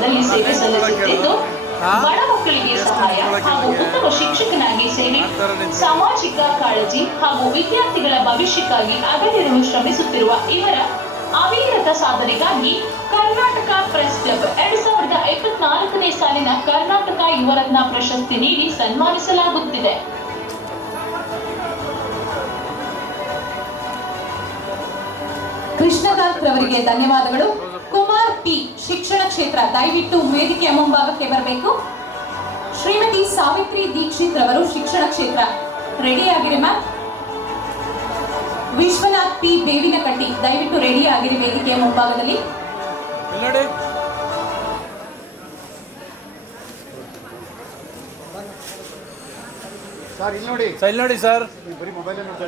ಕ್ಷೇತ್ರದಲ್ಲಿ ಸೇವೆ ಸಲ್ಲಿಸುತ್ತಿದ್ದು ಬಡ ಮಕ್ಕಳಿಗೆ ಸಹಾಯ ಹಾಗೂ ಉತ್ತಮ ಶಿಕ್ಷಕನಾಗಿ ಸೇವೆ, ಸಾಮಾಜಿಕ ಕಾಳಜಿ ಹಾಗೂ ವಿದ್ಯಾರ್ಥಿಗಳ ಭವಿಷ್ಯಕ್ಕಾಗಿ ಅಗಲಿರಲು ಶ್ರಮಿಸುತ್ತಿರುವ ಇವರ ಅವಿರತ ಸಾಧನೆಗಾಗಿ ಕರ್ನಾಟಕ ಪ್ರೆಸ್ ಕ್ಲಬ್ 2024ನೇ ಸಾಲಿನ ಕರ್ನಾಟಕ ಯುವರತ್ನ ಪ್ರಶಸ್ತಿ ನೀಡಿ ಸನ್ಮಾನಿಸಲಾಗುತ್ತಿದೆ. ಕೃಷ್ಣಕಾಂತ್ ರವರಿಗೆ ಧನ್ಯವಾದಗಳು. ಕುಮಾರ್ ಪಿ, ಶಿಕ್ಷಣ ಕ್ಷೇತ್ರ, ದಯವಿಟ್ಟು ವೇದಿಕೆಯ ಮುಂಭಾಗಕ್ಕೆ ಬರಬೇಕು. ಶ್ರೀಮತಿ ಸಾವಿತ್ರಿ ದೀಕ್ಷಿತ್ ರವರು, ಶಿಕ್ಷಣ ಕ್ಷೇತ್ರ, ರೆಡಿ ಆಗಿರಿ ಮ್ಯಾಮ್. ವಿಶ್ವನಾಥ್ ಪಿ, ಬೇವಿನಕಟ್ಟಿ, ದಯವಿಟ್ಟು ರೆಡಿ ಆಗಿರಿ ವೇದಿಕೆಯ ಮುಂಭಾಗದಲ್ಲಿ. ಸರ್ ಇಲ್ಲಿ ನೋಡಿ ಸರ್, ಬರೀ ಮೊಬೈಲ್ ನೋಡ್ತಾ